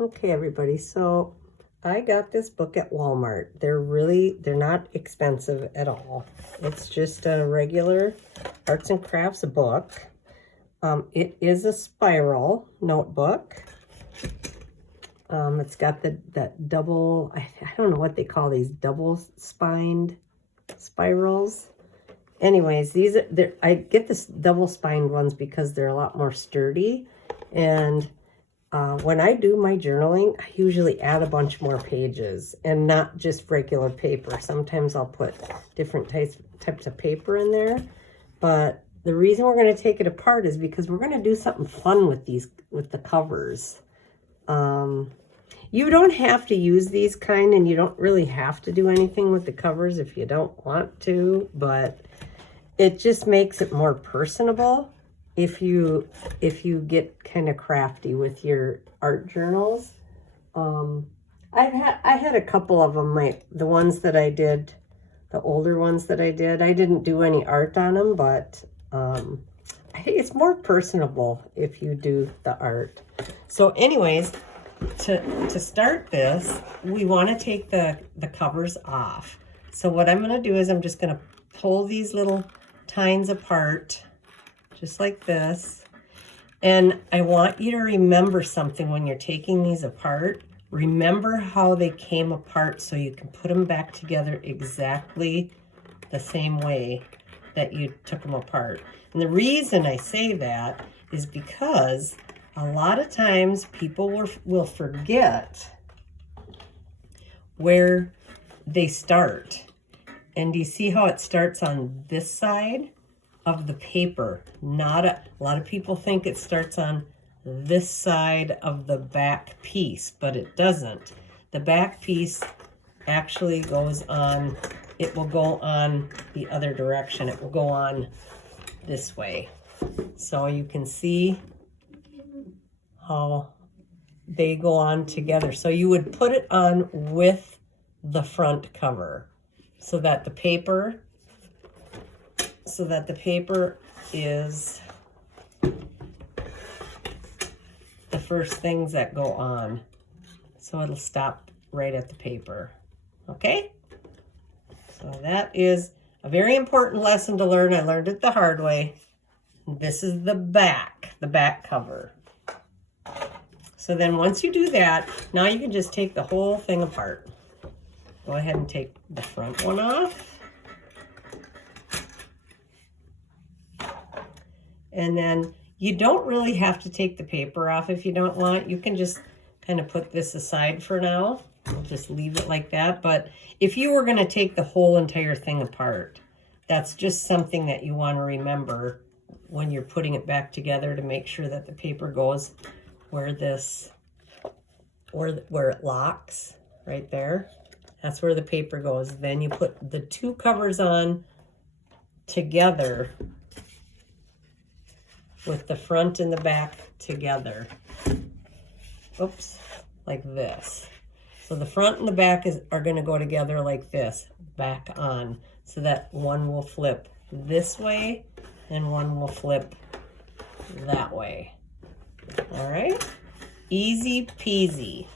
Okay, everybody, so I got this book at Walmart. They're not expensive at all. It's just a regular arts and crafts book. It is a spiral notebook. It's got that double, I don't know what they call these, double spined spirals. Anyways, I get this double spined ones because they're a lot more sturdy. And when I do my journaling, I usually add a bunch more pages and not just regular paper. Sometimes I'll put different types of paper in there. But the reason we're going to take it apart is because we're going to do something fun with the covers. You don't have to use these kind, and you don't really have to do anything with the covers if you don't want to, but it just makes it more personable if you get kind of crafty with your art journals. I had a couple of them, the ones that I did, the older ones that I didn't do any art on them, but I think it's more personable if you do the art. So anyways, to start this, we want to take the covers off. So what I'm going to do is I'm just going to pull these little tines apart, just like this. And I want you to remember something when you're taking these apart. Remember how they came apart so you can put them back together exactly the same way that you took them apart. And the reason I say that is because a lot of times people will forget where they start. And do you see how it starts on this side of the paper? A lot of people think it starts on this side of the back piece, but it doesn't. The back piece actually goes on, it will go on the other direction. It will go on this way. So you can see how they go on together. So you would put it on with the front cover so that the paper is the first things that go on. So it'll stop right at the paper. Okay? So that is a very important lesson to learn. I learned it the hard way. This is the back cover. So then once you do that, now you can just take the whole thing apart. Go ahead and take the front one off. And then you don't really have to take the paper off if you don't want. You can just kind of put this aside for now. We'll just leave it like that. But if you were going to take the whole entire thing apart, that's just something that you want to remember when you're putting it back together to make sure that the paper goes where it locks right there. That's where the paper goes. Then you put the two covers on together with the front and the back together. Oops, like this. So the front and the back are going to go together like this, back on, so that one will flip this way and one will flip that way. All right? Easy peasy.